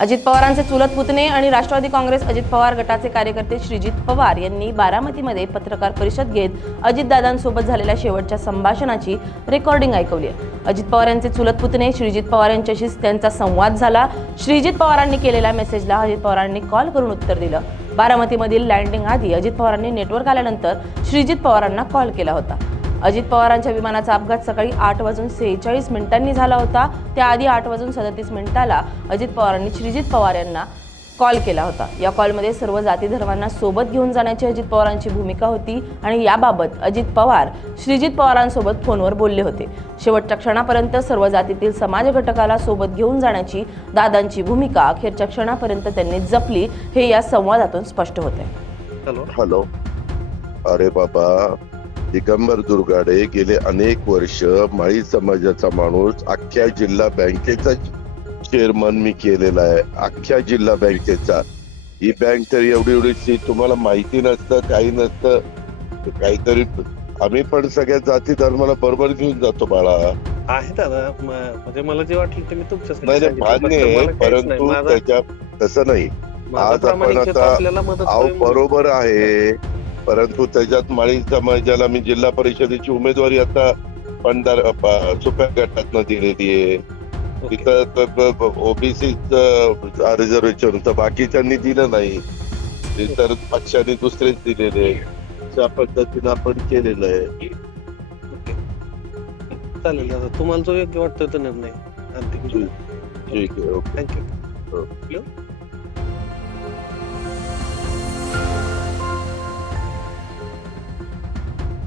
अजित पवारांचे चुलत पुतणे आणि राष्ट्रवादी काँग्रेस अजित पवार गटाचे कार्यकर्ते श्रीजित पवार यांनी बारामतीमध्ये पत्रकार परिषद घेत अजितदादांसोबत झालेल्या शेवटच्या संभाषणाची रेकॉर्डिंग ऐकवली आहे. अजित पवार यांचे चुलत पुतणे श्रीजित पवार यांच्याशी त्यांचा संवाद झाला. श्रीजित पवारांनी केलेल्या मेसेजला अजित पवारांनी कॉल करून उत्तर दिलं. बारामतीमधील लँडिंग आधी अजित पवारांनी नेटवर्क आल्यानंतर श्रीजित पवारांना कॉल केला होता. अजित पवारांच्या विमानाचा अपघात सकाळी आठ वाजून सेहेचाळीस मिनिटांनी झाला होता. त्याआधी आठ वाजून सदतीस मिनिटाला अजित पवारांनी श्रीजित पवार यांना कॉल केला होता. या कॉलमध्ये सर्व जाती धर्मांना सोबत घेऊन जाण्याची अजित पवारांची भूमिका होती आणि याबाबत अजित पवार श्रीजित पवारांसोबत फोनवर बोलले होते. शेवटच्या क्षणापर्यंत सर्व जातीतील समाज घटकाला सोबत घेऊन जाण्याची दादांची भूमिका अखेरच्या क्षणापर्यंत त्यांनी जपली हे या संवादातून स्पष्ट होते. हॅलो. हॅलो. अरे बाबा. दिगंबर दुर्गाडे गेले अनेक वर्ष माळी समाजाचा माणूस अख्ख्या जिल्हा बँकेचा चेअरमन मी केलेला आहे अख्ख्या जिल्हा बँकेचा ही बँक तर एवढी एवढीची तुम्हाला माहिती नसतं काही नसतं काहीतरी आम्ही पण सगळ्या जाती धर्माला बरोबर घेऊन जातो बाळा आहे दादा म्हणजे मला जे वाटलं ते मी नाही. मान्य आहे. परंतु त्याच्या तसं नाही आज आपण आता-. बरोबर आहे परंतु त्याच्यात माळी समाजाला मी जिल्हा परिषदेची उमेदवारी आता पंधरा सुप्या गटातनं दिलेली आहे. तिथं ओबीसी रिझर्वेशन होतं. बाकीच्यांनी दिलं नाही. तर पक्षाने दुसरेच दिलेले. त्या पद्धतीनं आपण केलेलं आहे. चालेल दादा. तुम्हाला जो योग्य वाटतो तो निर्णय. ठीक आहे. ओके. Thank you.